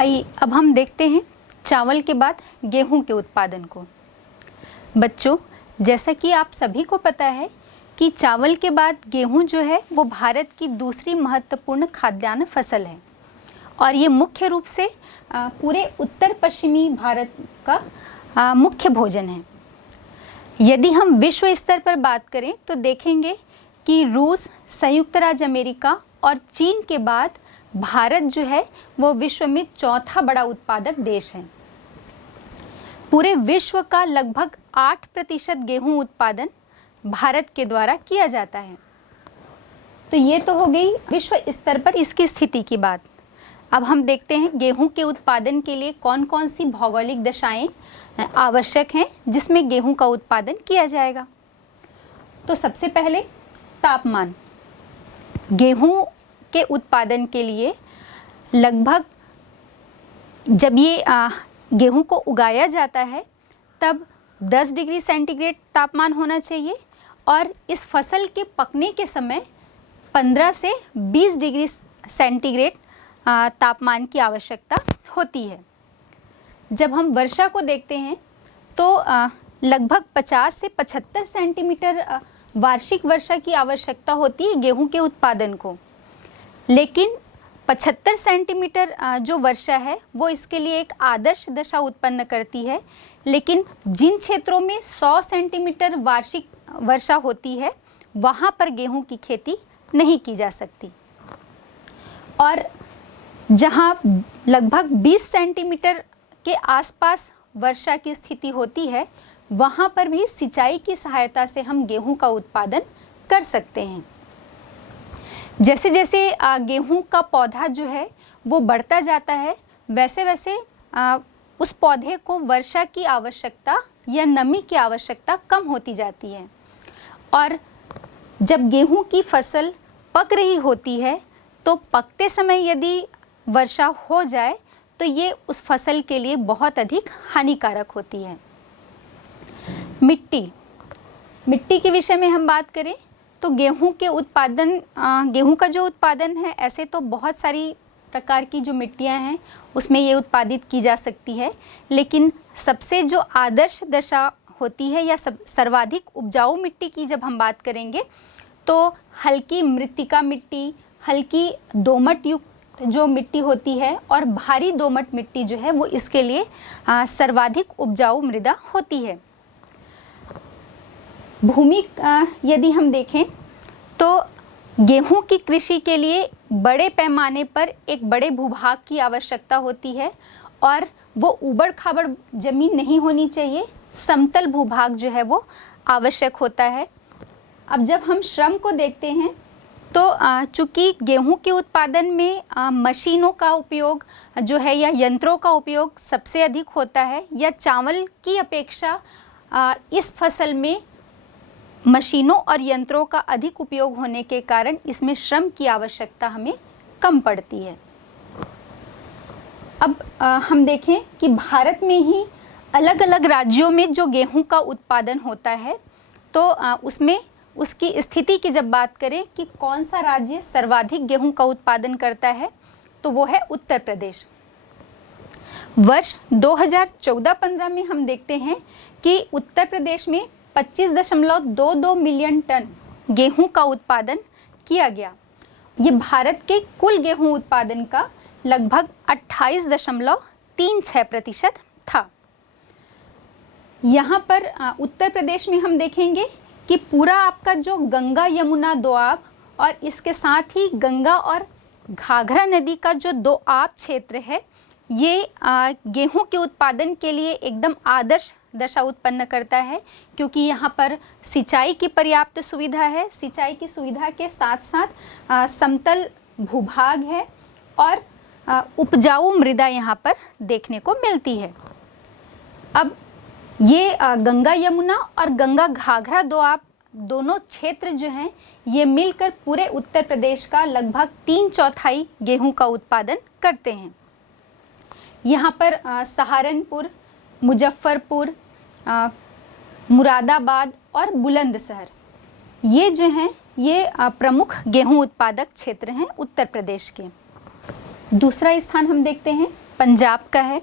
आइए अब हम देखते हैं चावल के बाद गेहूं के उत्पादन को। बच्चों, जैसा कि आप सभी को पता है कि चावल के बाद गेहूं जो है वो भारत की दूसरी महत्वपूर्ण खाद्यान्न फसल है और ये मुख्य रूप से पूरे उत्तर पश्चिमी भारत का मुख्य भोजन है। यदि हम विश्व स्तर पर बात करें तो देखेंगे कि रूस, संयुक्त राज्य अमेरिका और चीन के बाद भारत जो है वो विश्व में चौथा बड़ा उत्पादक देश है। पूरे विश्व का लगभग 8% गेहूं उत्पादन भारत के द्वारा किया जाता है। तो ये तो हो गई विश्व स्तर पर इसकी स्थिति की बात। अब हम देखते हैं गेहूं के उत्पादन के लिए कौन कौन सी भौगोलिक दशाएं आवश्यक हैं जिसमें गेहूं का उत्पादन किया जाएगा। तो सबसे पहले तापमान। गेहूं के उत्पादन के लिए लगभग जब ये गेहूं को उगाया जाता है तब 10 डिग्री सेंटीग्रेड तापमान होना चाहिए और इस फसल के पकने के समय 15 से 20 डिग्री सेंटीग्रेड तापमान की आवश्यकता होती है। जब हम वर्षा को देखते हैं तो लगभग 50 से 75 सेंटीमीटर वार्षिक वर्षा की आवश्यकता होती है गेहूं के उत्पादन को, लेकिन 75 सेंटीमीटर जो वर्षा है वो इसके लिए एक आदर्श दशा उत्पन्न करती है। लेकिन जिन क्षेत्रों में 100 सेंटीमीटर वार्षिक वर्षा होती है वहाँ पर गेहूं की खेती नहीं की जा सकती और जहाँ लगभग 20 सेंटीमीटर के आसपास वर्षा की स्थिति होती है वहाँ पर भी सिंचाई की सहायता से हम गेहूं का उत्पादन कर सकते हैं। जैसे जैसे गेहूं का पौधा जो है वो बढ़ता जाता है वैसे वैसे उस पौधे को वर्षा की आवश्यकता या नमी की आवश्यकता कम होती जाती है और जब गेहूं की फसल पक रही होती है तो पकते समय यदि वर्षा हो जाए तो ये उस फसल के लिए बहुत अधिक हानिकारक होती है। मिट्टी के विषय में हम बात करें तो गेहूं का जो उत्पादन है ऐसे तो बहुत सारी प्रकार की जो मिट्टियां हैं उसमें ये उत्पादित की जा सकती है, लेकिन सबसे जो आदर्श दशा होती है या सर्वाधिक उपजाऊ मिट्टी की जब हम बात करेंगे तो हल्की मृत्तिका मिट्टी, हल्की दोमट युक्त जो मिट्टी होती है और भारी दोमट मिट्टी जो है वो इसके लिए सर्वाधिक उपजाऊ मृदा होती है। भूमि यदि हम देखें तो गेहूं की कृषि के लिए बड़े पैमाने पर एक बड़े भूभाग की आवश्यकता होती है और वो उबड़ खाबड़ जमीन नहीं होनी चाहिए, समतल भूभाग जो है वो आवश्यक होता है। अब जब हम श्रम को देखते हैं तो चूँकि गेहूं के उत्पादन में मशीनों का उपयोग जो है या यंत्रों का उपयोग सबसे अधिक होता है या चावल की अपेक्षा इस फसल में मशीनों और यंत्रों का अधिक उपयोग होने के कारण इसमें श्रम की आवश्यकता हमें कम पड़ती है। अब हम देखें कि भारत में ही अलग अलग राज्यों में जो गेहूं का उत्पादन होता है तो उसमें उसकी स्थिति की जब बात करें कि कौन सा राज्य सर्वाधिक गेहूं का उत्पादन करता है तो वो है उत्तर प्रदेश। वर्ष 2014-15 में हम देखते हैं कि उत्तर प्रदेश में 25.22 मिलियन टन गेहूं का उत्पादन किया गया। ये भारत के कुल गेहूं उत्पादन का लगभग 28.36% था। यहाँ पर उत्तर प्रदेश में हम देखेंगे कि पूरा आपका जो गंगा यमुना दोआब और इसके साथ ही गंगा और घाघरा नदी का जो दोआब क्षेत्र है ये गेहूं के उत्पादन के लिए एकदम आदर्श दशा उत्पन्न करता है, क्योंकि यहाँ पर सिंचाई की पर्याप्त सुविधा है। सिंचाई की सुविधा के साथ साथ समतल भूभाग है और उपजाऊ मृदा यहाँ पर देखने को मिलती है। अब ये गंगा यमुना और गंगा घाघरा दोआब दोनों क्षेत्र जो हैं ये मिलकर पूरे उत्तर प्रदेश का लगभग 3/4 गेहूं का उत्पादन करते हैं। यहाँ पर सहारनपुर, मुजफ्फरपुर, मुरादाबाद और बुलंदशहर ये जो हैं ये प्रमुख गेहूं उत्पादक क्षेत्र हैं उत्तर प्रदेश के। दूसरा स्थान हम देखते हैं पंजाब का है।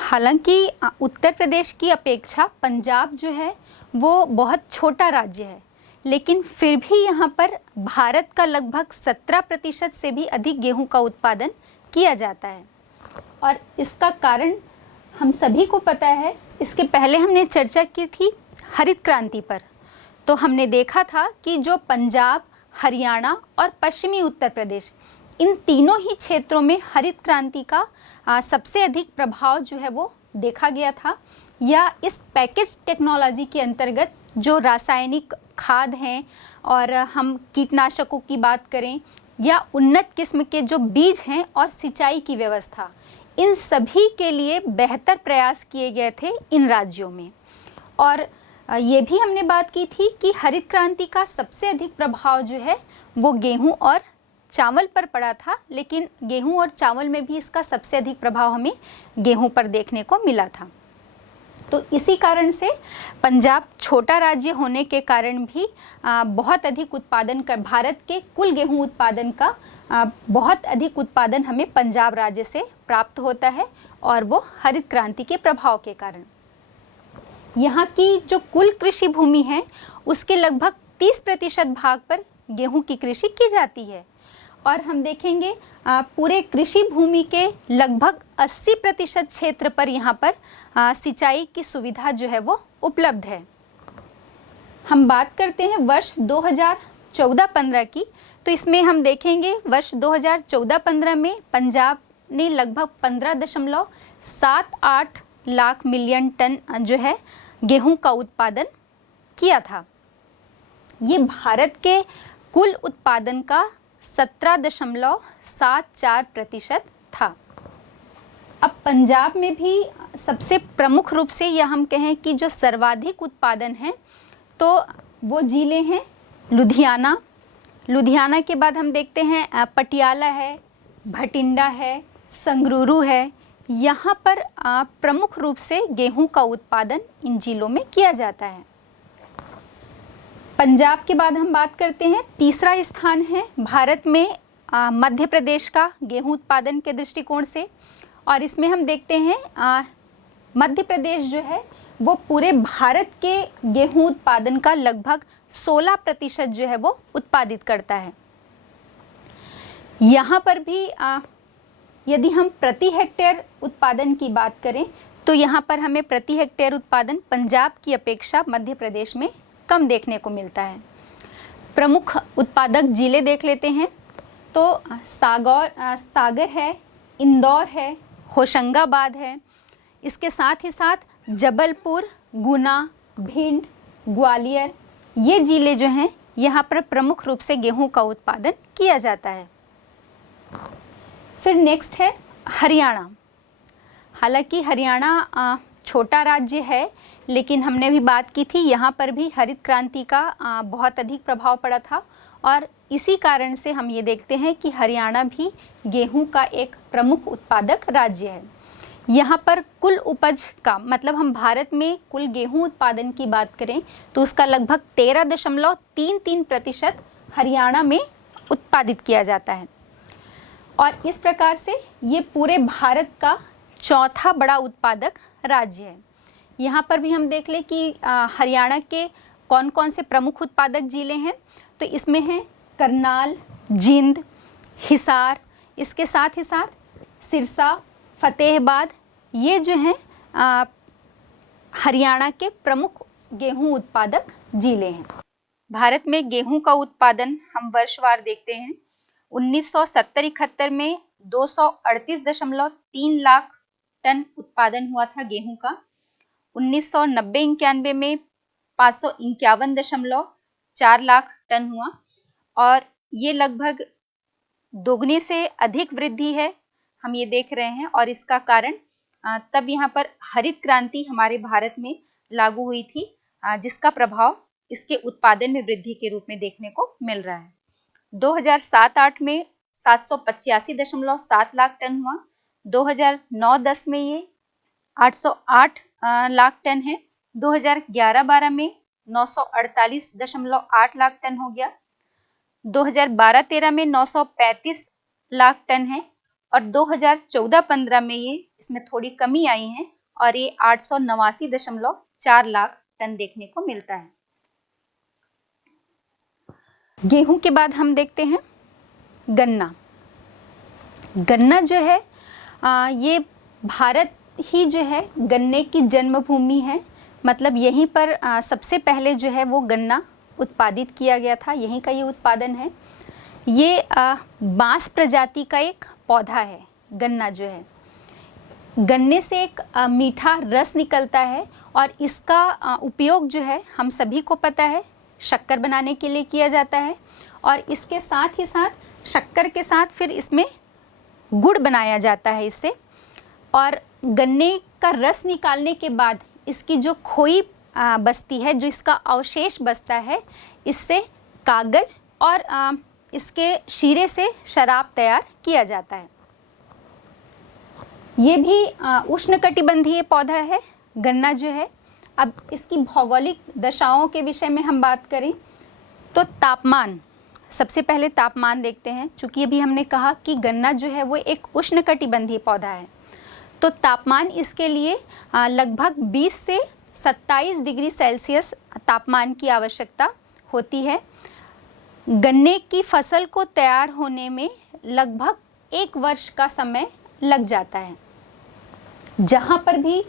हालांकि उत्तर प्रदेश की अपेक्षा पंजाब जो है वो बहुत छोटा राज्य है, लेकिन फिर भी यहाँ पर भारत का लगभग 17% से भी अधिक गेहूं का उत्पादन किया जाता है। और इसका कारण हम सभी को पता है। इसके पहले हमने चर्चा की थी हरित क्रांति पर, तो हमने देखा था कि जो पंजाब, हरियाणा और पश्चिमी उत्तर प्रदेश, इन तीनों ही क्षेत्रों में हरित क्रांति का सबसे अधिक प्रभाव जो है वो देखा गया था। या इस पैकेज टेक्नोलॉजी के अंतर्गत जो रासायनिक खाद हैं और हम कीटनाशकों की बात करें या उन्नत किस्म के जो बीज हैं और सिंचाई की व्यवस्था, इन सभी के लिए बेहतर प्रयास किए गए थे इन राज्यों में। और ये भी हमने बात की थी कि हरित क्रांति का सबसे अधिक प्रभाव जो है वो गेहूं और चावल पर पड़ा था, लेकिन गेहूं और चावल में भी इसका सबसे अधिक प्रभाव हमें गेहूं पर देखने को मिला था। तो इसी कारण से पंजाब छोटा राज्य होने के कारण भी बहुत अधिक उत्पादन कर, भारत के कुल गेहूं उत्पादन का बहुत अधिक उत्पादन हमें पंजाब राज्य से प्राप्त होता है, और वो हरित क्रांति के प्रभाव के कारण। यहाँ की जो कुल कृषि भूमि है उसके लगभग 30% भाग पर गेहूं की कृषि की जाती है। और हम देखेंगे पूरे कृषि भूमि के लगभग 80% क्षेत्र पर यहाँ पर सिंचाई की सुविधा जो है वो उपलब्ध है। हम बात करते हैं वर्ष 2014-15 की, तो इसमें हम देखेंगे वर्ष 2014-15 में पंजाब ने लगभग 15.78 लाख मिलियन टन जो है गेहूं का उत्पादन किया था। ये भारत के कुल उत्पादन का 17.74% था। अब पंजाब में भी सबसे प्रमुख रूप से या हम कहें कि जो सर्वाधिक उत्पादन है तो वो ज़िले हैं लुधियाना। लुधियाना के बाद हम देखते हैं पटियाला है, भटिंडा है, संगरूर है। यहाँ पर प्रमुख रूप से गेहूं का उत्पादन इन जिलों में किया जाता है। पंजाब के बाद हम बात करते हैं, तीसरा स्थान है भारत में मध्य प्रदेश का गेहूं उत्पादन के दृष्टिकोण से। और इसमें हम देखते हैं मध्य प्रदेश जो है वो पूरे भारत के गेहूं उत्पादन का लगभग 16% जो है वो उत्पादित करता है। यहाँ पर भी यदि हम प्रति हेक्टेयर उत्पादन की बात करें तो यहाँ पर हमें प्रति हेक्टेयर उत्पादन पंजाब की अपेक्षा मध्य प्रदेश में कम देखने को मिलता है। प्रमुख उत्पादक जिले देख लेते हैं तो सागर है, इंदौर है, होशंगाबाद है। इसके साथ ही साथ जबलपुर, गुना, भिंड, ग्वालियर, ये जिले जो हैं यहाँ पर प्रमुख रूप से गेहूं का उत्पादन किया जाता है। फिर नेक्स्ट है हरियाणा। हालांकि हरियाणा छोटा राज्य है, लेकिन हमने भी बात की थी यहाँ पर भी हरित क्रांति का बहुत अधिक प्रभाव पड़ा था। और इसी कारण से हम ये देखते हैं कि हरियाणा भी गेहूं का एक प्रमुख उत्पादक राज्य है। यहाँ पर कुल उपज का मतलब हम भारत में कुल गेहूं उत्पादन की बात करें तो उसका लगभग 13.33% हरियाणा में उत्पादित किया जाता है। और इस प्रकार से ये पूरे भारत का चौथा बड़ा उत्पादक राज्य है। यहाँ पर भी हम देख लें कि हरियाणा के कौन कौन से प्रमुख उत्पादक जिले हैं, तो इसमें हैं करनाल, जिंद, हिसार, इसके साथ ही साथ सिरसा, फतेहाबाद, ये जो हैं हरियाणा के प्रमुख गेहूं उत्पादक जिले हैं। भारत में गेहूं का उत्पादन हम वर्षवार देखते हैं। 1970-71 में 238.3 लाख टन उत्पादन हुआ था गेहूं का। 1990-91 में 551.4 लाख टन हुआ, और ये लगभग दोगुने से अधिक वृद्धि है हम ये देख रहे हैं। और इसका कारण तब यहाँ पर हरित क्रांति हमारे भारत में लागू हुई थी, जिसका प्रभाव इसके उत्पादन में वृद्धि के रूप में देखने को मिल रहा है। 2007-8 में 785.7 लाख टन हुआ। 2009-10 में ये 808 लाख टन है। 2011-12 में 948.8 लाख टन हो गया। 2012-13 में 935 लाख टन है। और 2014-15 में ये इसमें थोड़ी कमी आई है और ये 889.4 लाख टन देखने को मिलता है। गेहूं के बाद हम देखते हैं गन्ना। गन्ना जो है ये भारत ही जो है गन्ने की जन्मभूमि है। मतलब यहीं पर सबसे पहले जो है वो गन्ना उत्पादित किया गया था, यहीं का ये उत्पादन है। ये बांस प्रजाति का एक पौधा है। गन्ना जो है, गन्ने से एक मीठा रस निकलता है और इसका उपयोग जो है हम सभी को पता है शक्कर बनाने के लिए किया जाता है। और इसके साथ ही साथ शक्कर के साथ फिर इसमें गुड़ बनाया जाता है इससे। और गन्ने का रस निकालने के बाद इसकी जो खोई बचती है, जो इसका अवशेष बचता है, इससे कागज और इसके शीरे से शराब तैयार किया जाता है। ये भी उष्णकटिबंधीय पौधा है गन्ना जो है। अब इसकी भौगोलिक दशाओं के विषय में हम बात करें तो तापमान, सबसे पहले तापमान देखते हैं। चूँकि अभी हमने कहा कि गन्ना जो है वो एक उष्णकटिबंधीय पौधा है, तो तापमान इसके लिए लगभग 20 से 27 डिग्री सेल्सियस तापमान की आवश्यकता होती है। गन्ने की फसल को तैयार होने में लगभग 1 वर्ष का समय लग जाता है। जहाँ पर भी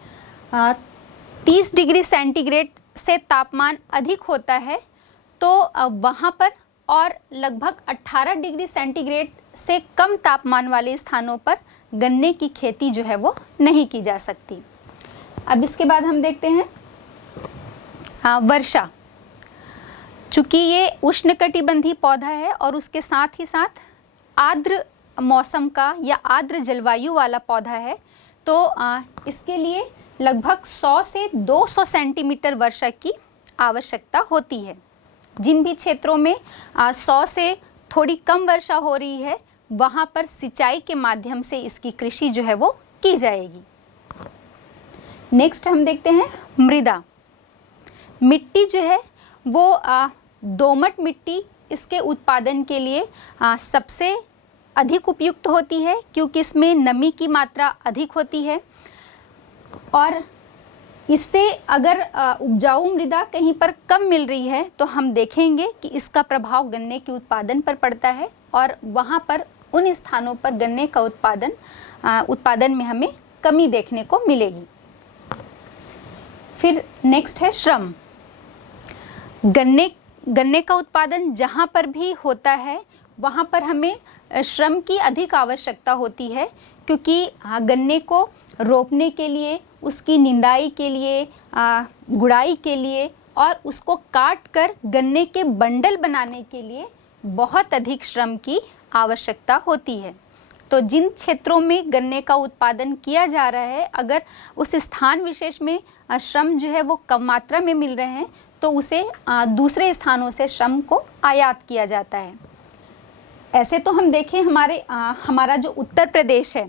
30 डिग्री सेंटीग्रेड से तापमान अधिक होता है तो वहाँ पर और लगभग 18 डिग्री सेंटीग्रेड से कम तापमान वाले स्थानों पर गन्ने की खेती जो है वो नहीं की जा सकती। अब इसके बाद हम देखते हैं वर्षा। चूँकि ये उष्णकटिबंधीय पौधा है और उसके साथ ही साथ आर्द्र मौसम का या आर्द्र जलवायु वाला पौधा है, तो इसके लिए लगभग 100 से 200 सेंटीमीटर वर्षा की आवश्यकता होती है। जिन भी क्षेत्रों में 100 से थोड़ी कम वर्षा हो रही है वहाँ पर सिंचाई के माध्यम से इसकी कृषि जो है वो की जाएगी। नेक्स्ट हम देखते हैं मृदा। मिट्टी जो है वो दोमट मिट्टी इसके उत्पादन के लिए सबसे अधिक उपयुक्त होती है, क्योंकि इसमें नमी की मात्रा अधिक होती है। और इससे अगर उपजाऊ मृदा कहीं पर कम मिल रही है तो हम देखेंगे कि इसका प्रभाव गन्ने के उत्पादन पर पड़ता है और वहाँ पर उन स्थानों पर गन्ने का उत्पादन में हमें कमी देखने को मिलेगी। फिर नेक्स्ट है श्रम। गन्ने का उत्पादन जहाँ पर भी होता है वहाँ पर हमें श्रम की अधिक आवश्यकता होती है, क्योंकि गन्ने को रोपने के लिए, उसकी निंदाई के लिए, गुड़ाई के लिए और उसको काट कर गन्ने के बंडल बनाने के लिए बहुत अधिक श्रम की आवश्यकता होती है। तो जिन क्षेत्रों में गन्ने का उत्पादन किया जा रहा है, अगर उस स्थान विशेष में श्रम जो है वो कम मात्रा में मिल रहे हैं तो उसे दूसरे स्थानों से श्रम को आयात किया जाता है। ऐसे तो हम देखें हमारा जो उत्तर प्रदेश है,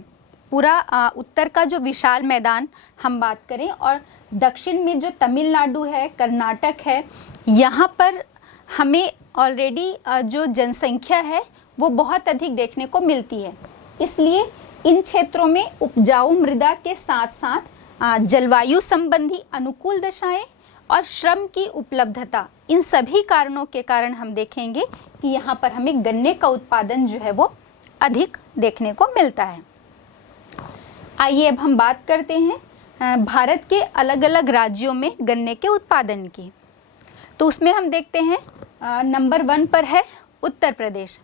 पूरा उत्तर का जो विशाल मैदान हम बात करें और दक्षिण में जो तमिलनाडु है, कर्नाटक है, यहाँ पर हमें ऑलरेडी जो जनसंख्या है वो बहुत अधिक देखने को मिलती है। इसलिए इन क्षेत्रों में उपजाऊ मृदा के साथ साथ जलवायु संबंधी अनुकूल दशाएं और श्रम की उपलब्धता, इन सभी कारणों के कारण हम देखेंगे कि यहाँ पर हमें गन्ने का उत्पादन जो है वो अधिक देखने को मिलता है। आइए अब हम बात करते हैं भारत के अलग अलग राज्यों में गन्ने के उत्पादन की। तो उसमें हम देखते हैं नंबर 1 पर है उत्तर प्रदेश।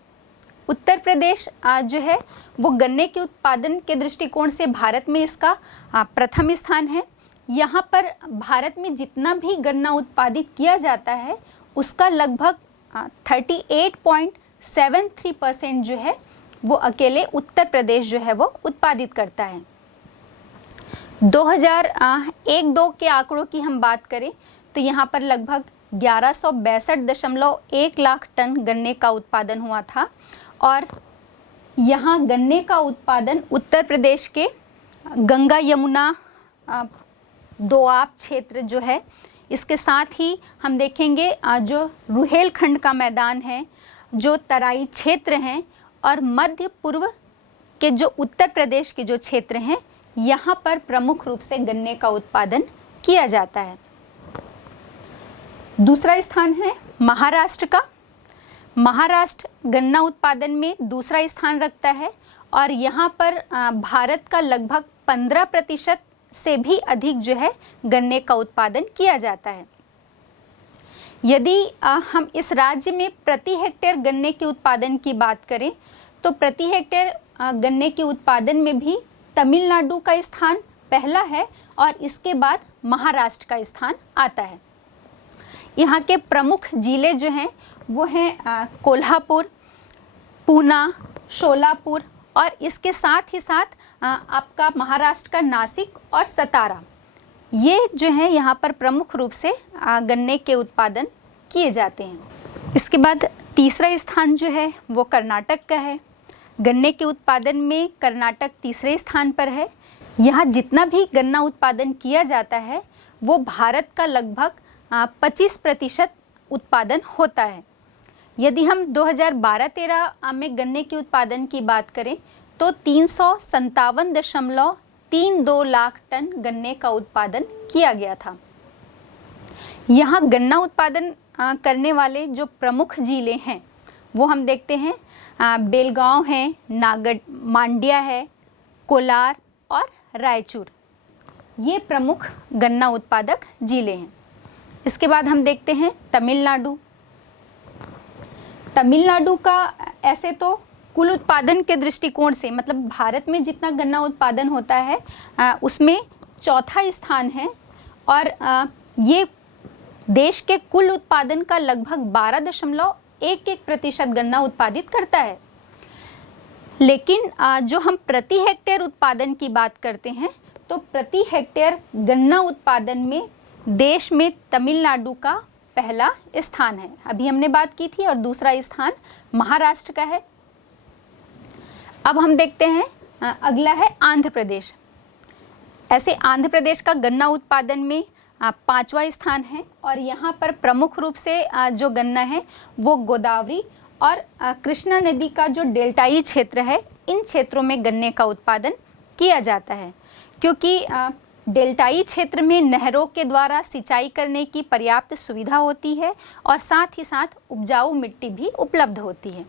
उत्तर प्रदेश जो है वो गन्ने के उत्पादन के दृष्टिकोण से भारत में इसका प्रथम स्थान है। यहाँ पर भारत में जितना भी गन्ना उत्पादित किया जाता है उसका लगभग 38.73% जो है वो अकेले उत्तर प्रदेश जो है वो उत्पादित करता है। 2001-2 के आंकड़ों की हम बात करें तो यहाँ पर लगभग 1162.1 लाख टन गन्ने का उत्पादन हुआ था। और यहाँ गन्ने का उत्पादन उत्तर प्रदेश के गंगा यमुना दोआब क्षेत्र जो है, इसके साथ ही हम देखेंगे जो रुहेलखंड का मैदान है, जो तराई क्षेत्र हैं और मध्य पूर्व कि जो उत्तर प्रदेश के जो क्षेत्र हैं यहाँ पर प्रमुख रूप से गन्ने का उत्पादन किया जाता है। दूसरा स्थान है महाराष्ट्र का। महाराष्ट्र गन्ना उत्पादन में दूसरा स्थान रखता है और यहाँ पर भारत का लगभग 15% से भी अधिक जो है गन्ने का उत्पादन किया जाता है। यदि हम इस राज्य में प्रति हेक्टेयर गन्ने के उत्पादन की बात करें तो प्रति हेक्टेयर गन्ने के उत्पादन में भी तमिलनाडु का स्थान पहला है और इसके बाद महाराष्ट्र का स्थान आता है। यहाँ के प्रमुख जिले जो हैं वो हैं कोल्हापुर, पूना, शोलापुर और इसके साथ ही साथ आपका महाराष्ट्र का नासिक और सतारा, ये जो है यहाँ पर प्रमुख रूप से गन्ने के उत्पादन किए जाते हैं। इसके बाद तीसरा स्थान जो है वो कर्नाटक का है। गन्ने के उत्पादन में कर्नाटक तीसरे स्थान पर है। यहाँ जितना भी गन्ना उत्पादन किया जाता है वो भारत का लगभग 25% उत्पादन होता है। यदि हम 2012-13 में गन्ने के उत्पादन की बात करें तो 357.32 लाख टन गन्ने का उत्पादन किया गया था। यहाँ गन्ना उत्पादन करने वाले जो प्रमुख जिले हैं वो हम देखते हैं बेलगांव है, मांड्या है, कोलार और रायचूर, ये प्रमुख गन्ना उत्पादक जिले हैं। इसके बाद हम देखते हैं तमिलनाडु। तमिलनाडु का ऐसे तो कुल उत्पादन के दृष्टिकोण से मतलब भारत में जितना गन्ना उत्पादन होता है उसमें चौथा स्थान है और ये देश के कुल उत्पादन का लगभग 12.11% गन्ना उत्पादित करता है। लेकिन जो हम प्रति हेक्टेयर उत्पादन की बात करते हैं तो प्रति हेक्टेयर गन्ना उत्पादन में देश में तमिलनाडु का पहला स्थान है, अभी हमने बात की थी, और दूसरा स्थान महाराष्ट्र का है। अब हम देखते हैं अगला है आंध्र प्रदेश। ऐसे आंध्र प्रदेश का गन्ना उत्पादन में 5वां स्थान है और यहाँ पर प्रमुख रूप से जो गन्ना है वो गोदावरी और कृष्णा नदी का जो डेल्टाई क्षेत्र है इन क्षेत्रों में गन्ने का उत्पादन किया जाता है, क्योंकि डेल्टाई क्षेत्र में नहरों के द्वारा सिंचाई करने की पर्याप्त सुविधा होती है और साथ ही साथ उपजाऊ मिट्टी भी उपलब्ध होती है।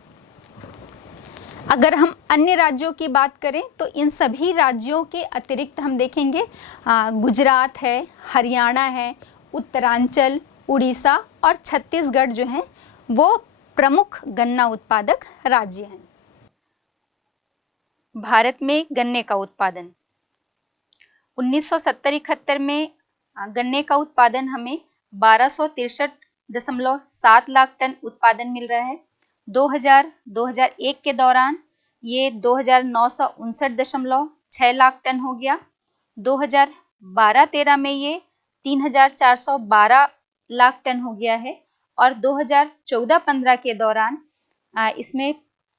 अगर हम अन्य राज्यों की बात करें तो इन सभी राज्यों के अतिरिक्त हम देखेंगे गुजरात है, हरियाणा है, उत्तरांचल, उड़ीसा और छत्तीसगढ़ जो हैं वो प्रमुख गन्ना उत्पादक राज्य हैं। भारत में गन्ने का उत्पादन 1970-71 में गन्ने का उत्पादन हमें 1263.7 लाख टन उत्पादन मिल रहा है। 2000-2001 के दौरान ये 2959.6 लाख टन हो गया। 2012-13 में ये 3412 लाख टन हो गया है और 2014-15 के दौरान इसमें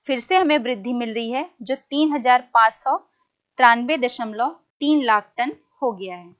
फिर से हमें वृद्धि मिल रही है जो 3593.3 लाख टन हो गया है।